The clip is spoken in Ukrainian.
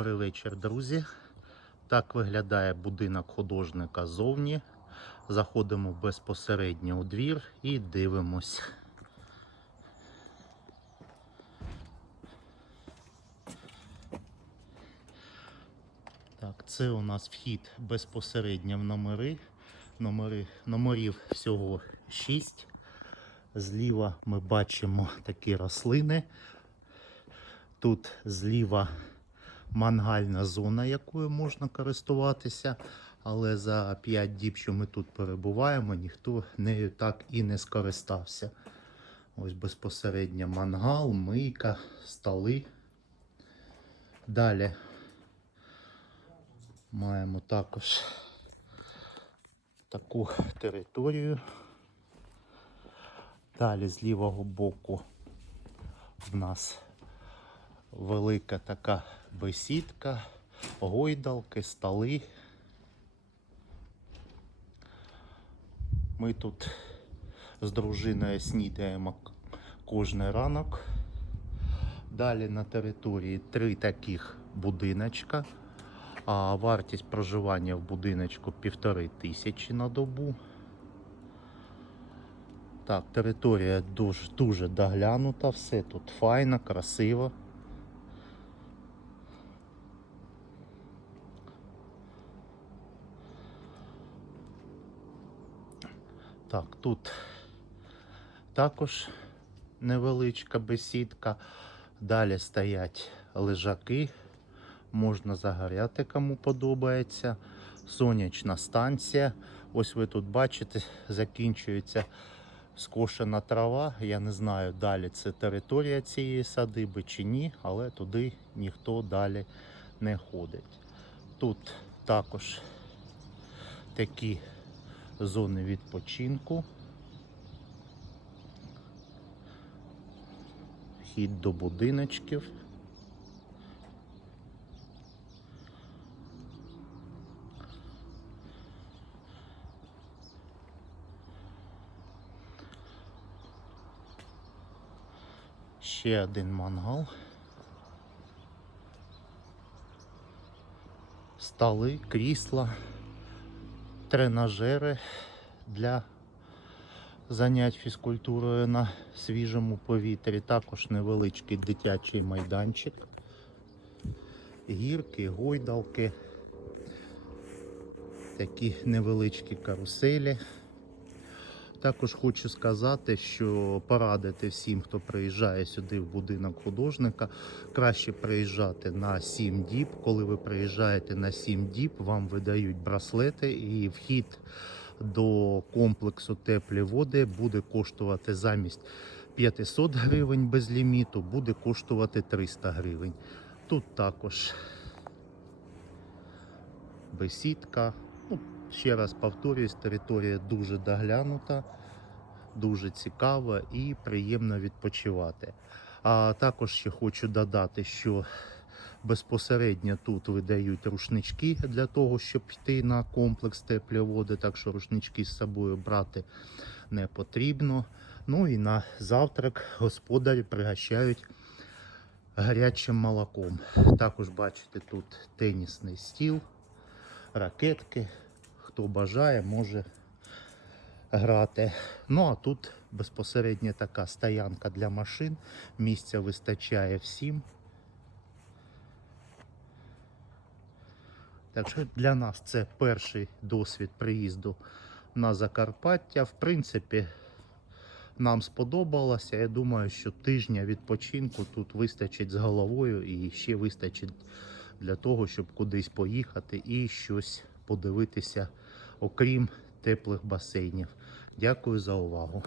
Добрий вечір, друзі. Так виглядає будинок художника зовні. Заходимо безпосередньо у двір і дивимось. Так, це у нас вхід безпосередньо в номери. Номери номерів всього 6. Зліва ми бачимо такі рослини. Тут зліва мангальна зона, якою можна користуватися. Але за 5 діб, що ми тут перебуваємо, ніхто нею так і не скористався. Ось безпосередньо мангал, мийка, столи. Далі маємо також таку територію. Далі з лівого боку в нас велика така бесідка, гойдалки, столи. Ми тут з дружиною снідаємо кожний ранок. Далі на території три таких будиночка. А вартість проживання в будиночку півтори тисячі на добу. Так, територія дуже, дуже доглянута, все тут файно, красиво. Так, тут також невеличка бесідка. Далі стоять лежаки. Можна загоряти, кому подобається. Сонячна станція. Ось ви тут бачите, закінчується скошена трава. Я не знаю, далі це територія цієї садиби чи ні, але туди ніхто далі не ходить. Тут також такі зони відпочинку. Вхід до будиночків. Ще один мангал. Столи, крісла, тренажери для занять фізкультурою на свіжому повітрі. Також невеличкий дитячий майданчик. Гірки, гойдалки, такі невеличкі каруселі. Також хочу сказати, що порадити всім, хто приїжджає сюди в будинок художника, краще приїжджати на 7 діб. Коли ви приїжджаєте на 7 діб, вам видають браслети і вхід до комплексу теплі води буде коштувати замість 500 гривень без ліміту, буде коштувати 300 гривень. Тут також бесідка. Ще раз повторюсь, територія дуже доглянута, дуже цікава і приємно відпочивати. А також ще хочу додати, що безпосередньо тут видають рушнички для того, щоб йти на комплекс теплі води, так що рушнички з собою брати не потрібно. Ну і на завтрак господарі пригощають гарячим молоком. Також бачите, тут тенісний стіл, ракетки. Хто бажає, може грати. Ну а тут безпосередньо така стоянка для машин. Місця вистачає всім. Так що для нас це перший досвід приїзду на Закарпаття. В принципі, нам сподобалося. Я думаю, що тижня відпочинку тут вистачить з головою і ще вистачить для того, щоб кудись поїхати і щось подивитися, окрім теплих басейнів. Дякую за увагу.